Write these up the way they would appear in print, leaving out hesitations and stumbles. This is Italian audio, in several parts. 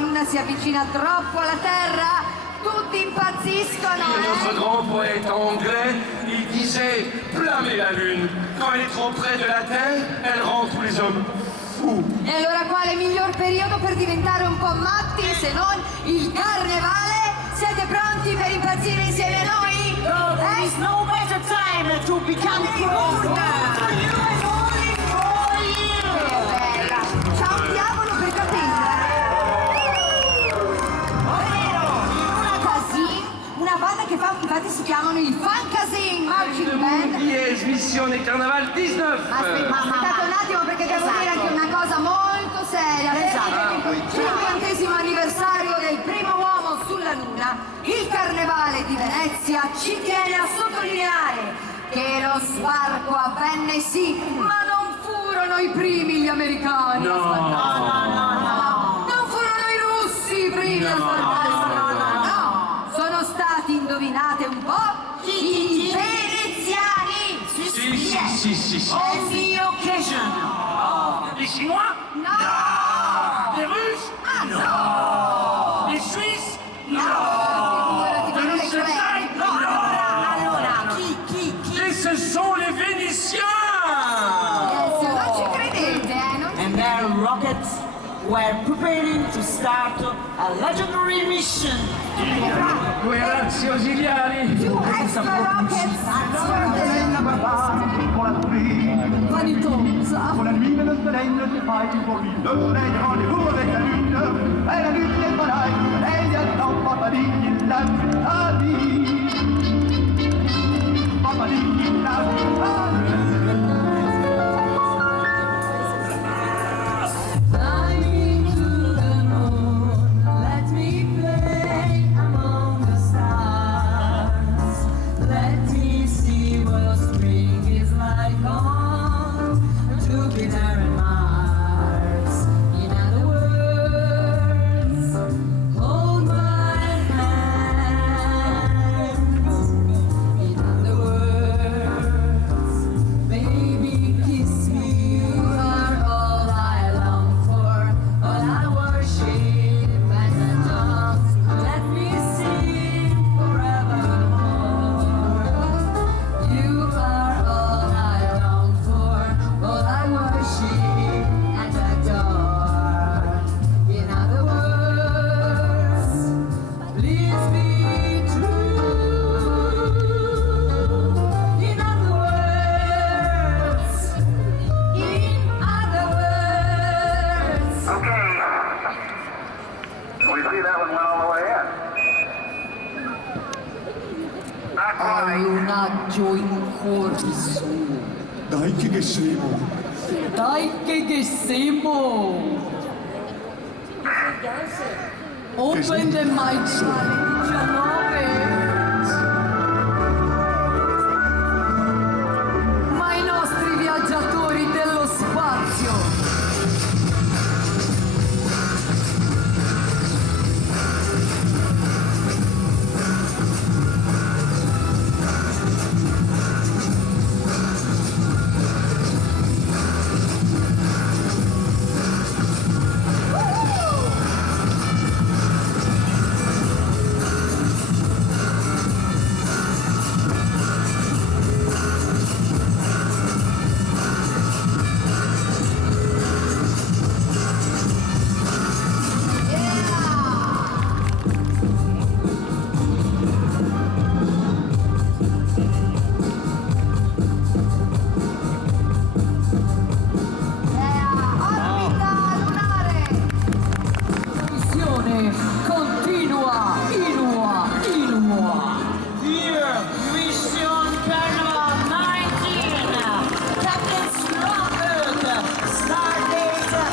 Luna si avvicina troppo alla Terra, tutti impazziscono. Notre grand poète anglais, il disait blâmer la Lune. Quand elle est trop près de la Terre, elle rend tous les hommes fous. E allora quale miglior periodo per diventare un po' matti se non il carnevale? Siete pronti per impazzire insieme a noi? There is no better time to become cruel. Bella, c'ha un diavolo per capirla. Una banda che fa, infatti si chiamano i Fancasin Marching Band. Liège, mission des Carnaval 19. Aspettate un attimo perché devo dire anche una cosa molto seria. Esatto. Il 50° anniversario del primo uomo sulla Luna, il Carnevale di Venezia ci tiene a sottolineare che lo sbarco avvenne sì, ma non furono i primi gli americani. No. Non furono i russi i primi a sbarcare sulla Luna. No. Sono stati, indovinate un po', i veneziani! Si. On the occasion of Les Chinois? No! Les Russes? Ah, no! Les Suisses? Figurati, Les quello le Liechtenstein? allora chi? Et ce sont les Vénitiens! Se non ci credete, non ci And their rockets were preparing to start a legendary mission. Due razzi ausiliari. più extra rockets! Vanitosa! Pour la nuit, le soleil ne s'est pas étourdi. Le soleil rendez-vous avec la lune. Et la lune n'est pas là. Et il y a tant Papa dit qu'il l'a vu la vie. Papa dit qu'il l'a vu la vie. Flying to the moon, let me play among the stars. Let me see what spring is like on Jupiter and Mars. In other words, hold my hand. In other words, baby, kiss me. You are all I long for, all I worship and adore. Let me sing forevermore. You are all I long for, all I worship and adore. In other words, please be true. In other words, Okay. We see that one went all the way in. Not quite. Allunaggio in corso, Dai che siamo! dai che siamo! Open the mic 19. Ma i nostri viaggiatori dello spazio! Orbita lunare! Missione continua, inua. Here, Mission Carnival 19. Captain Strong Earth. Start date the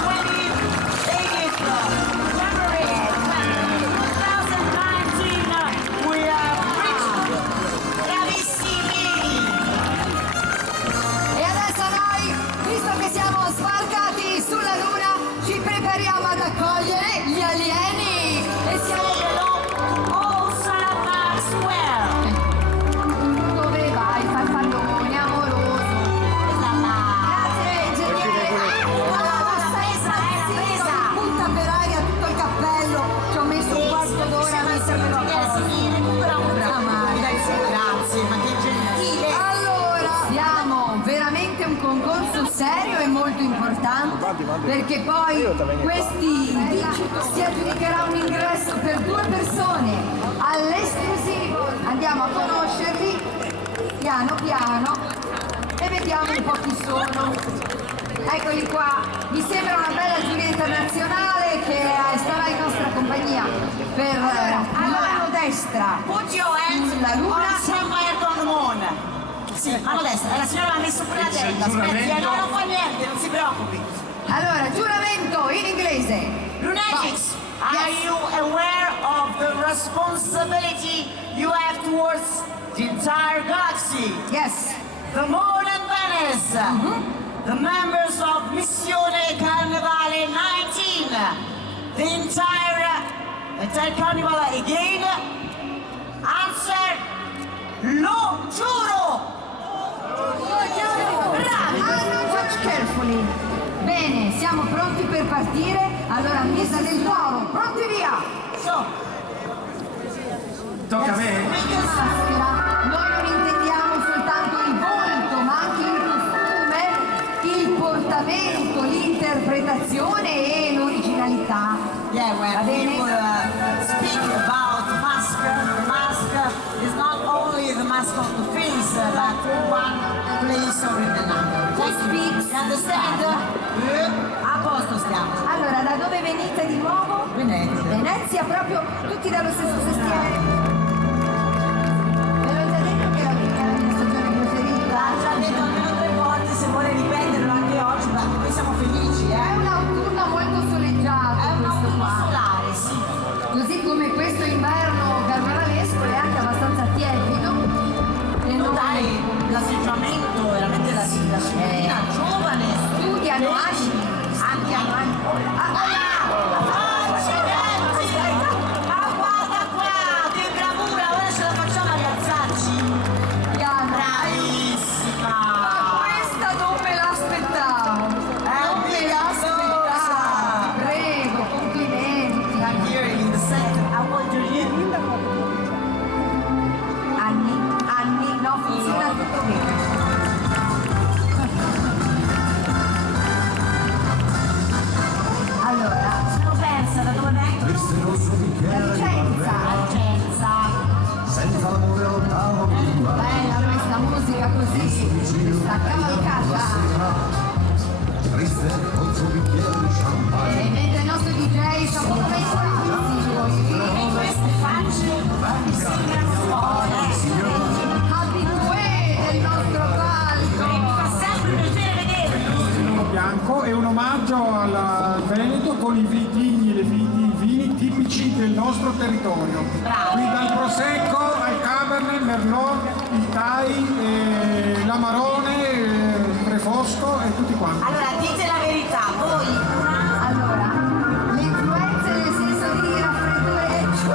28th February 2019. We have reached Bravissimi. E adesso noi, visto che siamo sbarcati sulla Luna, ci prepariamo ad accogliere gli alieni! E siamo... Osa Maxwell. Dove vai, farfallone amoroso? Grazie, ingegnere! La presa. Butta per aria tutto il cappello! Grazie, ma che gentile. Allora, siamo veramente un concorso serio e molto importante, perché poi questi vincitori si aggiudicherà un ingresso per 2 persone all'esclusivo. Andiamo a conoscerli piano piano e vediamo un po' chi sono. Eccoli qua, mi sembra una bella giuria internazionale che starà in nostra compagnia per la mano destra. Put your hands La luna. on somewhere on the moon. Sì, mano destra. La signora ha messo pure la tenda. Aspetti, no, non fa niente, non si preoccupi. Allora, giuramento in inglese. Lunatics, are you aware of the responsibility you have towards the entire galaxy? Yes. The moon and Venice. The members of Missione Carnevale 19. The entire carnival again. Answer. Lo giuro. Bravi. Watch carefully. Bene, siamo pronti per partire. Allora, messa del toro, pronti via. So, Tocca a me? Maschera, noi non intendiamo soltanto il volto, ma anche il costume, il portamento, l'interpretazione e l'originalità. yeah, when Va bene? people speak about mask, the mask is not only the mask of the face, but one place or in another. Who speaks? You understand? A posto stiamo. Allora, da dove venite di nuovo? Venezia. Venezia, proprio tutti dallo stesso sestiere. Ve l'ho già detto che la mia stagione preferita. L'ha già detto almeno 3 volte, se vuole ripeterlo anche oggi, ma noi siamo felici, È un autunno molto soleggiato È un questo autunno qua. solare, sì. Così come questo inverno carnavalesco è anche abbastanza tiepido. E Notare l'atteggiamento, veramente la signorina giovane. studiano Vedi? Anche anni. Accidenti! Ma guarda qua, che bravura, ora ce la facciamo a rialzarci. piano. Bravissima! Questa non me l'aspettavo. È Non me l'aspettavo. Prego, complimenti. Here in the center, I wonder you. Anni, no, funziona tutto bene. Allora, Sono persa, da dove vengo? la licenza. Licenza. senza l'amore lontano Bella questa musica così, questa cavalcata. triste col suo bicchiere di champagne E mentre il nostro DJ sta un po' come i E queste facce mi sembrano buone. abitué del nostro palco. Mi fa sempre piacere vederli. Bianco è un omaggio al Veneto con i vitigni e i vini tipici del nostro territorio. Qui dal Prosecco al Cabernet, Merlot, il Tai, l'Amarone, Prefosco e tutti quanti. Allora, dite la verità, voi Allora, le influenze nel senso di raffreddore e ciù.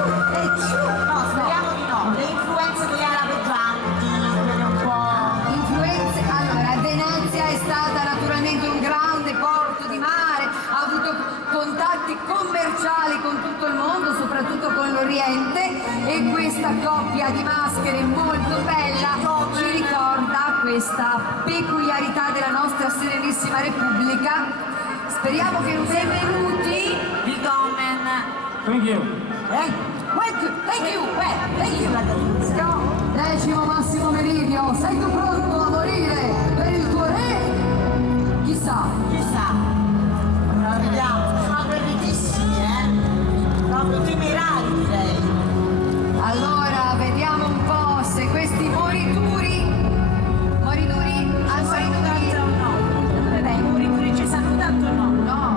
no, speriamo di no. Le influenze degli arabeggianti, quelle un po'. Influenze, allora, Venezia è stata naturalmente un grande porto di mare, ha avuto contatti commerciali con tutto il mondo, soprattutto con l'Oriente, e questa coppia di maschere molto bella ci ricorda questa peculiarità della nostra Serenissima Repubblica. Speriamo che non benvenuti. Willkommen. Thank you. Thank you. Decimo Massimo Meridio, sei tu pronto a morire per il tuo re? Chissà. Chissà. Allora, vediamo, sono agguerritissimi, proprio temerari, direi. Allora, vediamo un po' se questi morituri Dove vai? Morituri ci salutano o no?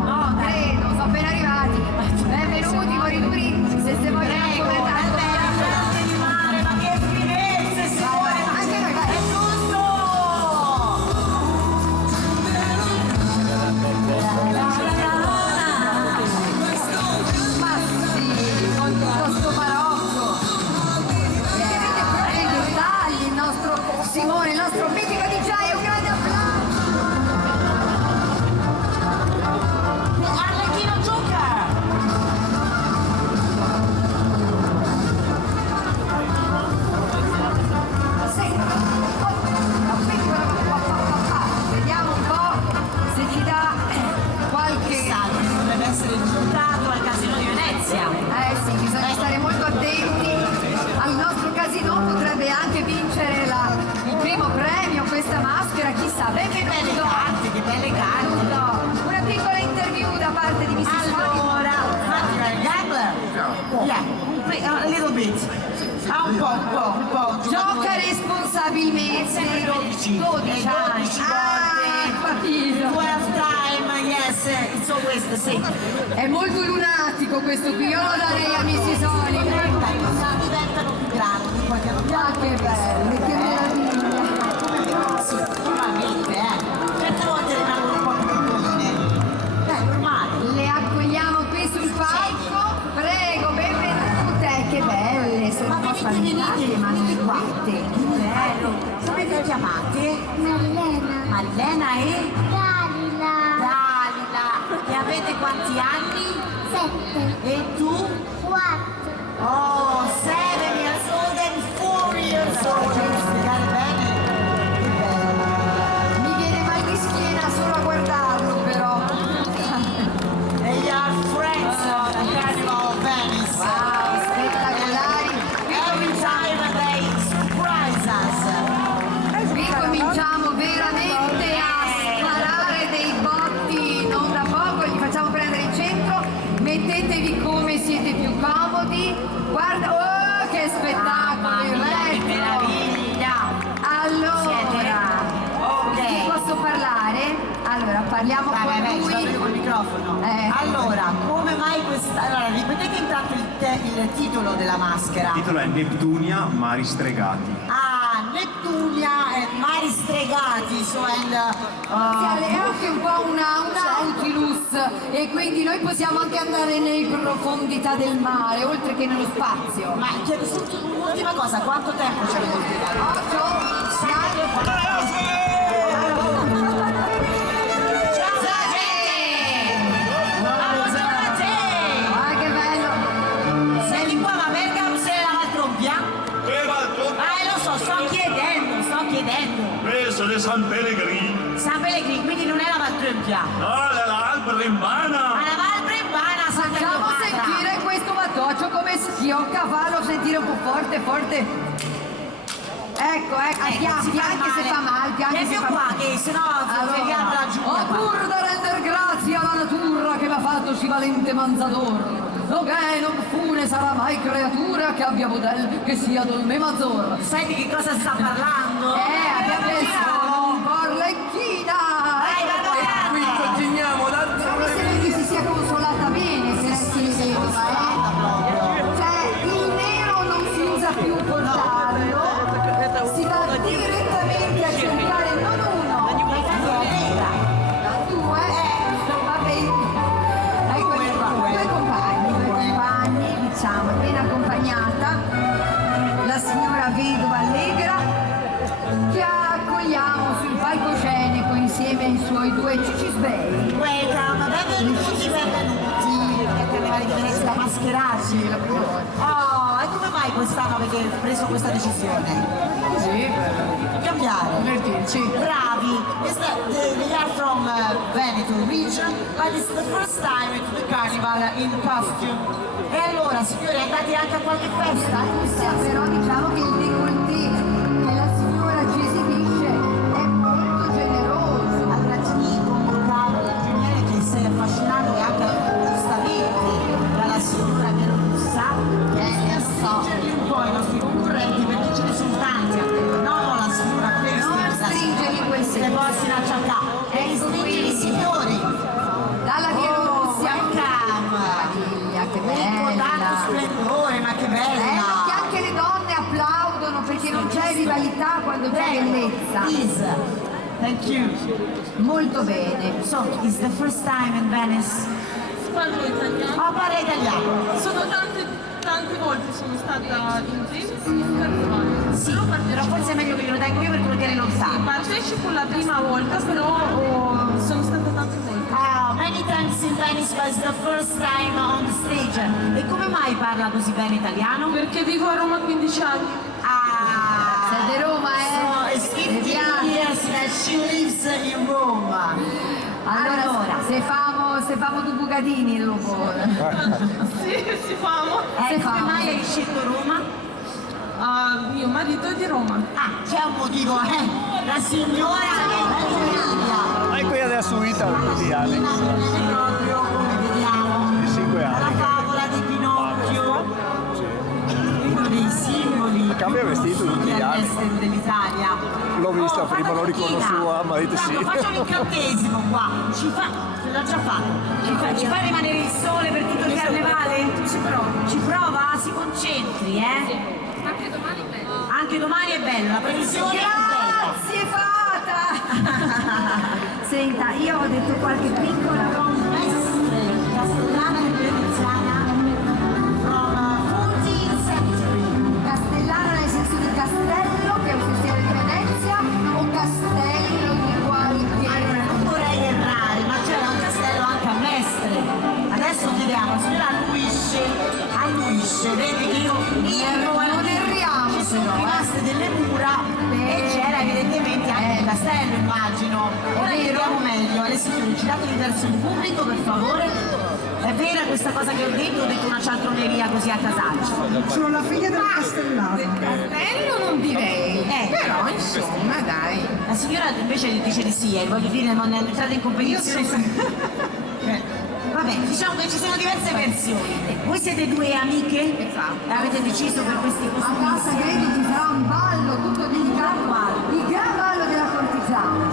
no, credo, sono appena arrivati. Benvenuti morituri, se vogliamo Prego, completare è bello, gente di mare, ma che finezze, signore! Anche noi, vai. È giusto! parte di Mrs. Allora, gambler? Yeah, a little bit. Un po'. Gioca responsabilmente 12 12 anni. Capito. 12 time, yes, it's always the same. È molto lunatico questo qui, io lo darei a Mrs. Oliver. Diventano più grandi, poi piano piano. Ah, che bello, che meraviglia. Sì, sicuramente, certe volte rimangono un po' più piccoline. Normale. Le accogliamo qui sul palco. Prego, benvenute. Che belle, sono un po' spaventate, ma non quante. Che bello. Come vi chiamate? Marlena e? Dalila. E avete quanti anni? 7, E tu? 4, Oh, 7 years old and 4 years old. Devi spiegare bene? Che bello. Mi viene mal di schiena solo a guardarlo, però. They are friends of the Carnival of Venice. Wow, spettacolari. Every time they surprise us. Qui cominciamo veramente a sparare dei botti non da poco, li facciamo prendere in centro, mettetevi come siete più comodi, guarda, oh che spettacolo, il Che resto. meraviglia. Allora, Ok. posso parlare? Allora, parliamo Vai, con ci vado io lui. col microfono. Allora, come mai questa... Allora, ripetete intanto il titolo della maschera. Il titolo è Neptunia, mari stregati. Ah, Neptunia e mari stregati, so and... È anche un po' un Nautilus e quindi noi possiamo anche andare nelle profondità del mare, oltre che nello spazio. Ma chiedo solo un'ultima cosa, quanto tempo ci avete impiegato? Ah, che bello! Senti qua, ma perché non se la Valtrompia? Lo so, sto chiedendo. Questo di San Pellegrino. San Pellegrino, quindi non è la Valtrompia. No, l'alba rimbana. Ma la Valtrompana, Santa Facciamo Cleopatra. sentire questo battoccio come schiocca, fallo sentire un po' forte. Ecco, pianchi se fa male, pianchi se Vieni fa qua male. che sennò freghiamo la giugna qua. pur da render grazie alla natura che m'ha fatto sì valente manzador. Lo che non fu ne sarà mai creatura che abbia model che sia dolme mazzor. Sai di che cosa sta parlando? Abbiamo pensato un po' arlecchina. Qui continuiamo Come se lei si sia consolata bene per essere vedova, Cioè, il nero non si usa più col tarlo, si va direttamente a cercare non uno, ma due, va bene. Eccoli qua, due compagni, diciamo, ben accompagnata, la signora vedova allegra, che accogliamo sul palcoscenico insieme ai suoi due cicisbei. Welcome, benvenuti. Perché Carnevale di Venezia da mascherarsi la prima volta. Oh, e come mai quest'anno avete preso questa decisione? Cambiare. Bravi. They are from Veneto region, but it's the first time to the carnival in costume. E allora, signori, andate anche a qualche festa? Però diciamo che il décolleté che la signora ci esibisce è molto generoso. Allora ti dico, caro ingegnere, che sei affascinato e anche giustamente dalla signora Veronussa, che stringerli un po' i nostri concorrenti, perché ce ne sono tanti anche noi, no la signora Non stringerli in quel se senso. possono acciaccare, e stringere i signori. Dalla Bielorussia. Meraviglia, che con tanto bella. splendore, ma che bella! Che anche le donne applaudono perché non c'è rivalità quando c'è bellezza. Please, thank you. Molto bene. So, it's the first time in Venice. Parlo italiano. Oh, parla italiano. Sono tante volte sono stata in Venice in Carnevale. Sì, però forse è meglio che glielo tengo io perché lo tiene lontano. Partecipo la prima volta, però sono stata tante volte. Many times in Venice, but it's the first time on the stage. E come mai parla così bene italiano? Perché vivo a Roma 15 anni. Sei di Roma, So it's 15 years that she lives in Rome. Allora, se famo due bucatini dopo. Sì, si famo. Come mai hai scelto Roma? Mio marito è di Roma. C'è un motivo, La signora è Emilia. E qui adesso Italia di Alex. Non è proprio come vedete all'estero dell'Italia. L'ho vista prima, fate l'ho un'occhina. riconosciuta, ma dite sì. Bravo, faccia un incantesimo qua. L'ha già fatto. Ci fa rimanere il sole per tutto il carnevale? Ci prova. Ci prova? Si concentri, eh? Anche domani è bello. Anche domani è bello, la previsione è bella. Grazie Fata! Senta, io ho detto qualche piccola cosa. Castellana e veneziana from Fonti Cemetery. Castellana nel senso di castello, che è un sestiero di Venezia, o castello di qualche... Allora, non vorrei errare, ma c'era un castello anche a Mestre. Adesso chiediamo, signora annuisce, vede che io Non erriamo, ci sono però, rimaste delle mura e c'era evidentemente anche il castello, immagino. Ora chiediamo meglio alle signore, giratevi verso il pubblico per favore. È vera questa cosa che ho detto una cialtroneria così a casaccio. Sono la figlia del castellato. Bello non direi. Però insomma dai. La signora invece dice di sì, voglio dire, non è entrata in competizione su... Vabbè, diciamo che ci sono diverse versioni. Voi siete due amiche? Esatto. E avete deciso per questi A casa credo ci sarà un ballo tutto dedicato al gran ballo della cortigiana.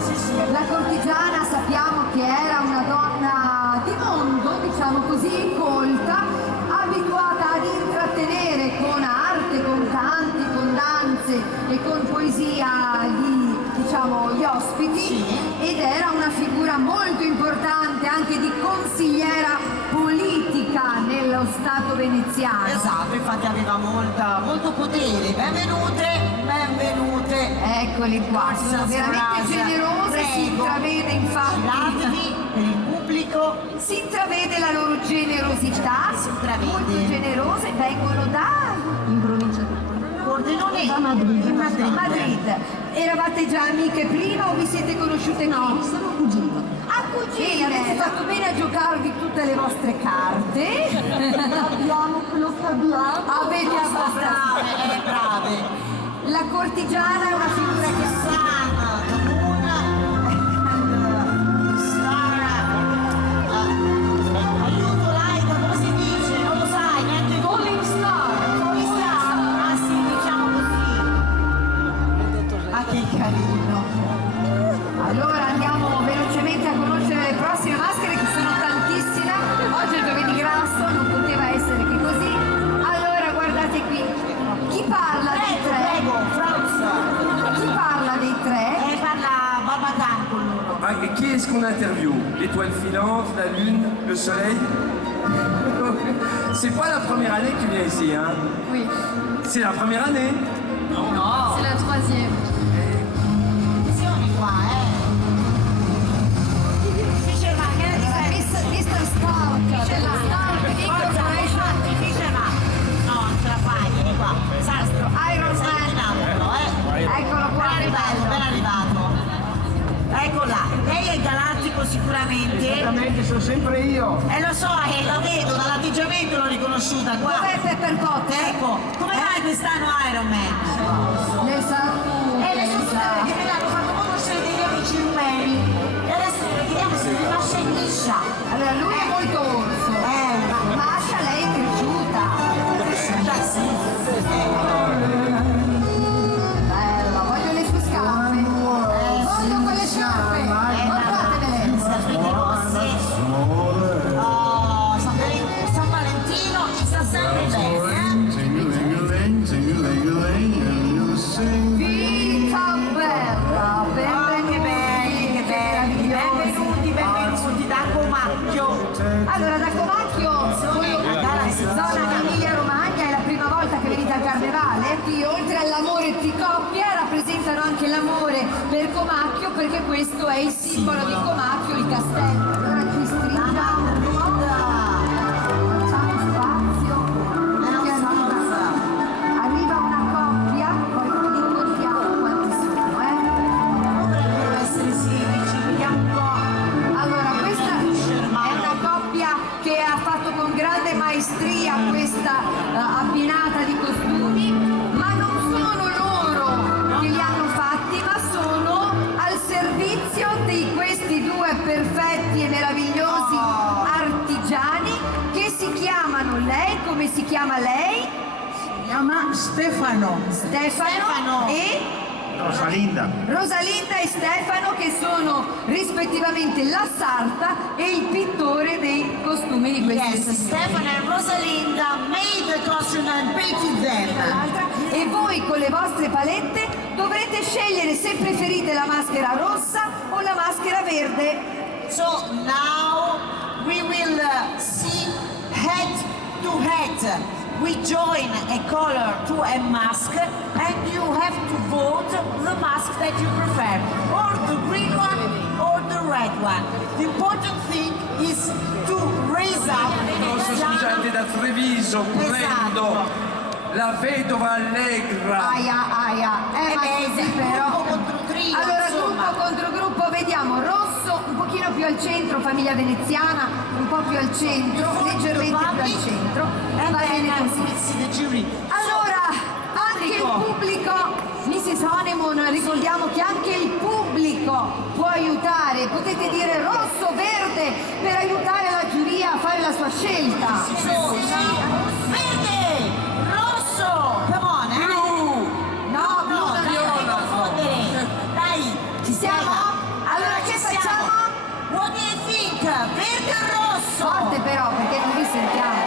La cortigiana sappiamo che era una donna di mondo, diciamo così, colta, abituata ad intrattenere con arte, con canti, con danze e con poesia gli ospiti, ed era una figura molto importante anche di consigliera politica nello Stato veneziano. Esatto, infatti aveva molto potere. Benvenute. Eccoli qua, sono veramente generose, si intravede infatti, Giratevi per il pubblico. si intravede la loro generosità, Si intravede. molto generose, vengono in provincia di Pordenone a Madrid. Madrid. Eravate già amiche prima o vi siete conosciute qui? No, sono cugine. Ah, cugine, avete fatto bene a giocarvi tutte le vostre carte. Lo sappiamo. Avete abbastanza. Brave. La cortigiana è una figura che Sana, the moon, and star. Aiuto, Laika, come si dice? Non lo sai, neanche tu. Falling Star. Falling Star? Ah sì, diciamo così. Ah, che carino. Allora andiamo velocemente a conoscere le prossime maschere, che sono tantissime. Oggi è giovedì grasso, non poteva essere che così. Allora guardate qui. Chi parla dei tre? Prego, Franz. Chi parla dei tre? Parla Babatan con loro. Ah, et qui est-ce qu'on interviewe? L'étoile filante, la lune, le soleil? C'est pas la première année que tu viens ici, hein? Oui. C'est la première année? C'est la troisième. Attenzione qua, Fisherman, che ne dice? Mr. Stark della Stark Corporation. Fisherman. No, non ce la fai, vieni qua. Sastro. Iron Sei Man. in alto, Eccolo qua. Ben arrivato. Eccola, lei è galattico sicuramente. Esattamente, sono sempre io. Lo so, la vedo, dall'atteggiamento l'ho riconosciuta qua. Dov'è Pepper Potter? Ecco, come mai quest'anno Iron Man? Le sa tu. Le sue perché me l'hanno fatto conoscere degli amici rumeni. E adesso vediamo se mi lascia in liscia. Allora lui è molto orso. Ma Masha lei è cresciuta. Già sì. Bella, voglio le sue scarpe. Voglio quelle scarpe. Portatevele. Scarpette rosse. Oh, San Valentino ci sta sempre bene, Vita bella. Benvenuti da Comacchio. Allora da Comacchio, zona Emilia Romagna, è la prima volta che venite al carnevale. Qui oltre all'amore di coppia rappresentano anche l'amore per Comacchio, perché questo è il simbolo di Comacchio, il castello. Allora ci stringiamo un po', facciamo spazio, perché arriva una coppia, poi vi contiamo quanti sono, Dovrebbero essere 16, vediamo un po'. Allora, questa è una coppia che ha fatto con grande maestria questa abbinata di costumi, ma non sono loro che li hanno fatti, ma sono al servizio di questi due perfetti e meravigliosi artigiani che si chiamano lei, come si chiama lei? chiama Stefano. Stefano e Rosalinda. Rosalinda e Stefano, che sono rispettivamente la sarta e il pittore dei costumi di questi Yes, Stefano and Rosalinda made the costume and painted them. e voi con le vostre palette dovrete scegliere se preferite la maschera rossa o la maschera verde. So now we will see head to head. We join a color to a mask and you have to vote the mask that you prefer, or the green one or the red one. The important thing is to raise up. Rosso, scusate, da Treviso prendo la vedova allegra. Aia, ma così però. Gruppo contro trio, Allora, insomma. gruppo contro gruppo, vediamo rosso un pochino più al centro, famiglia veneziana, un po' più al centro, leggermente più al centro. And Va then bene I così. will see the jury. Allora, anche il pubblico, Mrs. Honeymoon, ricordiamo che anche il pubblico può aiutare, potete dire rosso, verde, per aiutare la giuria a fare la sua scelta. Verde, rosso, come on, eh? No, blu non dai, non confondere. Dai, Ci siamo? Allora che facciamo? What do you think? Verde o rosso? Forte però, perché non vi sentiamo.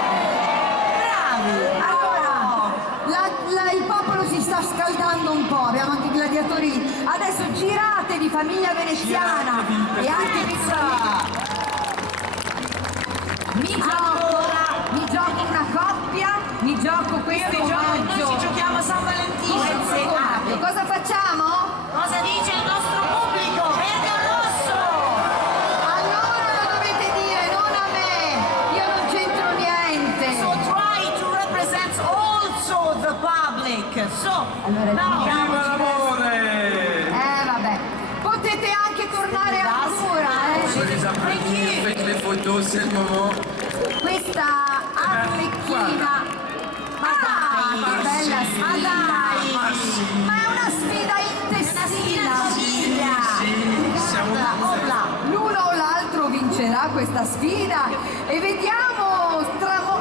Bravi. Allora, il popolo si sta scaldando un po', abbiamo anche i gladiatori lì. Adesso giratevi, famiglia veneziana, e anche mi gioco una coppia, mi gioco questo Noi omaggio. ci giochiamo a San Valentino. Questo omaggio. Cosa facciamo? Cosa dice il nostro pubblico? Verde o rosso? Allora lo dovete dire, non a me, io non c'entro niente. So try to represent also the public. So, Allora, now, Viva l'amore! Vabbè, potete anche tornare ancora, Faites les photos, c'est le moment. Questa arlecchina. Ma dai, che bella sfida! Ma è una sfida intestina! L'uno o l'altro vincerà questa sfida e vediamo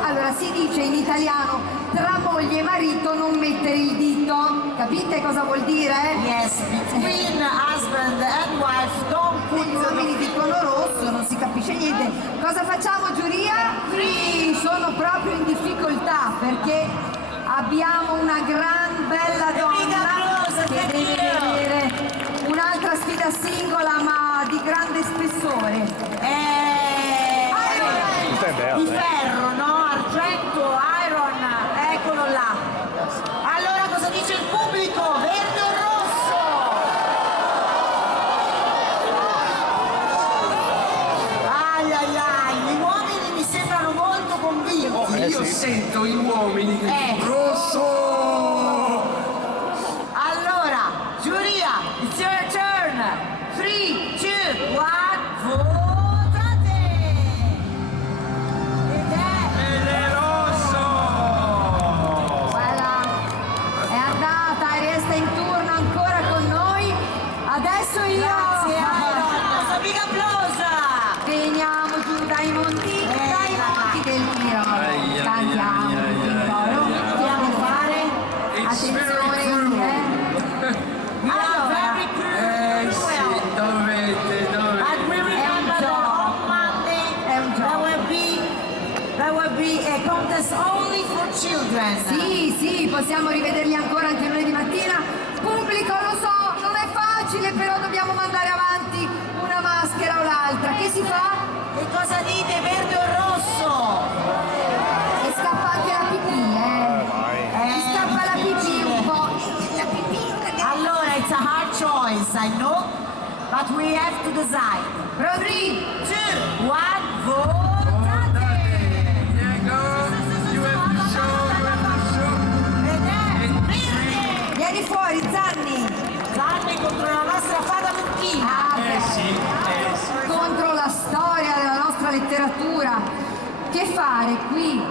allora si dice in italiano tra moglie e marito non mettere il dito. Capite cosa vuol dire? yes, between husband and wife, don't put Gli uomini dicono rosso, non si capisce niente. Cosa facciamo, giuria? Sono proprio in difficoltà perché abbiamo una gran bella donna che deve vedere un'altra sfida singola ma di grande spessore. di ferro, no? Argento, iron, eccolo là. Allora cosa dice il pubblico? Verde o rosso? Ai ai ai, gli uomini mi sembrano molto convinti. Io sento i uomini che rosso! Allora, giuria, it's your turn. 3, 2, 1, votate! Ed è rosso! Voilà, è andata e resta in turno ancora con noi. Adesso io grazie, Iron, big applause! veniamo giù dai monti del Tiro. Cantiamo il coro. Dobbiamo fare attenzione. We are very cruel. Sì, dovete. And we remember that on Monday there will be a contest only for children. Sì, possiamo rivederli ancora anche lunedì mattina. Pubblico, lo so, non è facile, però dobbiamo mandare avanti una maschera o l'altra. Che si fa? E cosa dite, verde o rosso? E scappa anche la pipì, scappa la pipì un po'. La pipì. Allora, it's a hard choice, I know, but we have to decide. 3, 2, 1, votate! Diego, you have to show. Ed è verde! Vieni fuori, Zanni! Zanni contro la nostra fata Lucchina. Contro la storia della nostra letteratura. Che fare qui?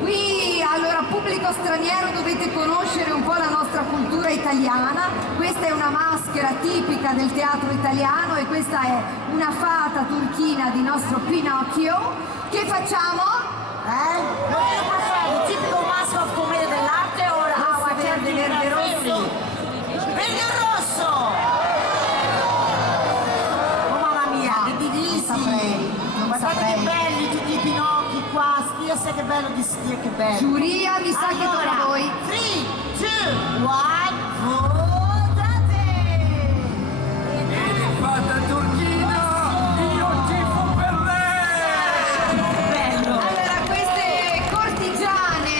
Qui, allora, pubblico straniero, dovete conoscere un po' la nostra cultura italiana. Questa è una maschera tipica del teatro italiano e questa è una fata turchina di nostro Pinocchio. Che facciamo? What do you prefer, the typical mask of commedia dell'arte or sai che bello di Dio, che bello. Giuria, mi sa che Allora, tocca a voi. 3, 2, 1, votate! Vieni fatta Turchina, io tifo per lei! Bello! Allora, queste cortigiane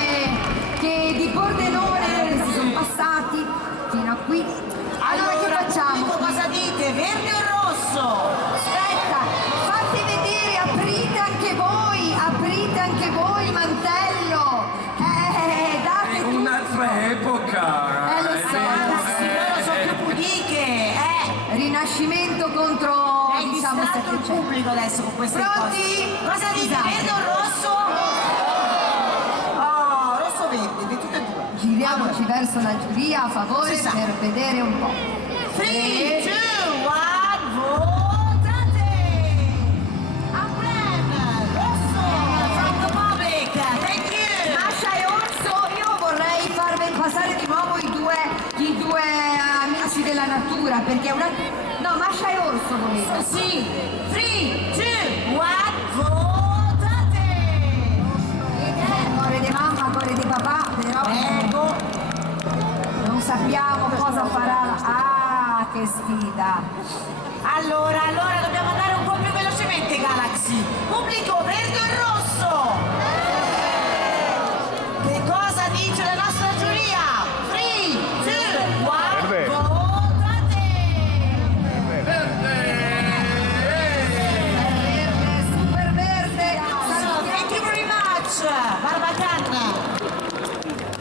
che di Pordenone si sono passati fino a qui. Allora che facciamo? Cosa dite? Verde o rosso? Aspetta, fatti vedere, aprite anche voi il mantello. Date tutto. Un'altra epoca! Lo so, Loro sono più pudiche, Rinascimento contro, Hai diciamo, distratto il 700. pubblico adesso con queste Pronti? cose. Cosa dite? Scusate. Verde o rosso? Oh, rosso verde, di tutte e due. Giriamoci verso la giuria a favore Si sa. per vedere un po'. 3, 2, 1, votate! Upland, rosso, from the public, thank you! Masha e Orso, io vorrei farvi passare di nuovo i due amici della natura, perché una... No, Masha e Orso volevo. Sì, 3, 2, 1, votate! Cuore di mamma, cuore di papà, però Ecco, non sappiamo cosa farà. Ah, che sfida! allora dobbiamo andare un po' più velocemente, Galaxy. Pubblico, verde o rosso? Che cosa dice la nostra giuria? 3, 2, 1, votate! Verde, super verde! Thank you very much, Barbacan.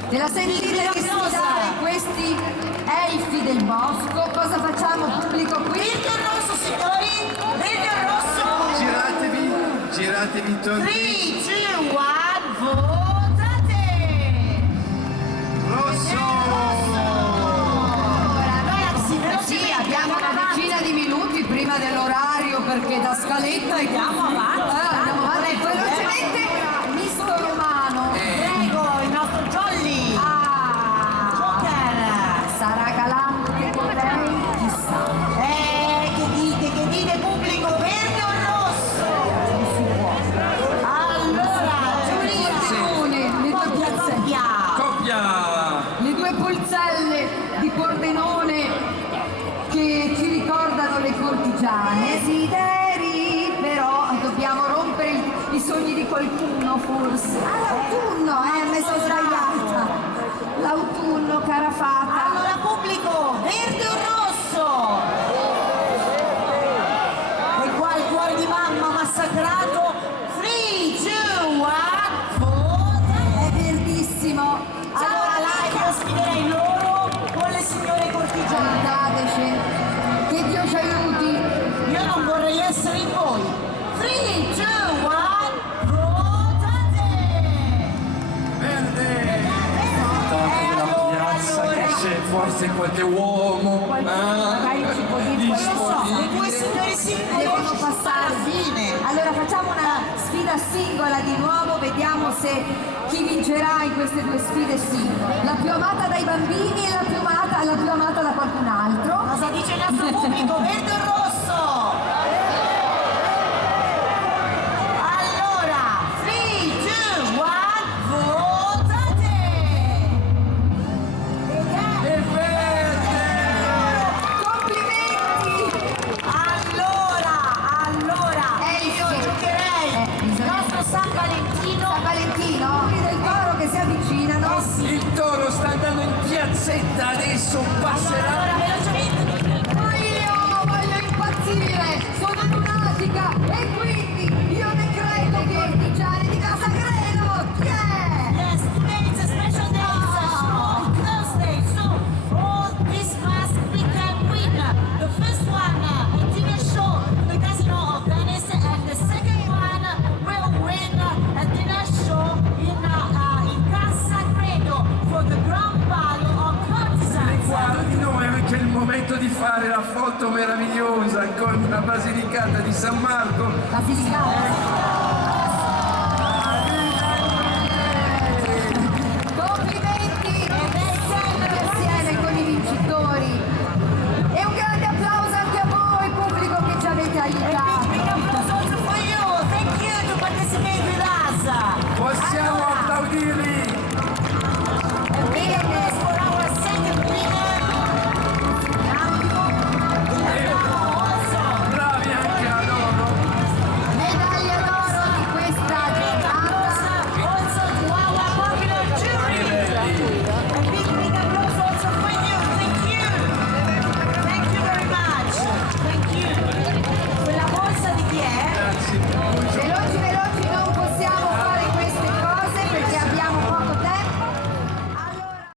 Te la sentite che sfidare questi elfi del bosco? Cosa facciamo, pubblico qui? Verde o rosso, signori? Verde o rosso? Giratevi 3, torni. 2, 1, votate! Rosso! Ora, Galaxy, Sì, abbiamo una decina di minuti prima dell'orario perché da scaletta e Andiamo avanti. Andiamo avanti. Velocemente, misto romano. Prego, il nostro Jolly. Joker. Sarà galante con lei, chissà. Che dite pubblico, verde o rosso? Allora, giuria. Le due piazzelle. Coppia! Le due polzelle di Pordenone che ci ricordano le cortigiane. Desideri, però dobbiamo rompere i sogni di qualcuno forse. L'autunno, mi sono sbagliata. L'autunno, cara fata. Allora, pubblico, verde o rosso? E qua il cuore di mamma massacrato. 3, 2, 1, vota! È verdissimo. Allora, là io sfiderei loro con le signore cortigiane. Guardateci. Che Dio ci aiuti. Io non vorrei essere in voi. 3, 2, 1, votate! Verde! Della piazza che c'è forse qualche uomo. Magari ci può dire Gli qualcosa. Le due signore singole Devono passare. alla fine. Allora facciamo una sfida singola di nuovo, vediamo se chi vincerà in queste due sfide singole. La più amata dai bambini e la più amata da qualcun altro. Cosa dice il nostro pubblico? Verde o rosso? Allora, 3, 2, 1, votate! Il verde! Complimenti! Allora, io giocherei il nostro San Valentino. San Valentino, quelli del toro che si avvicinano. Il toro sta andando in piazzetta, adesso passerà. Allora, velocemente. Ma io voglio impazzire, sono lunatica e quindi io decreto cortigiane di Casa Greno. Chi è? Yes, today is a special day. It's a show Thursday. So, all this mask we can win. The first one, a dinner show, the Casino of Venice, and the second one will win a dinner show in Casa Credo for the Grand Ballo of Courtesans. Guardino, è anche il momento di fare la foto meravigliosa con la Basilicata di San Marco. Complimenti sempre assieme con i vincitori e un grande applauso anche a voi pubblico che ci avete aiutato. Big applause also for you. Thank you to participate with us. Possiamo dirgli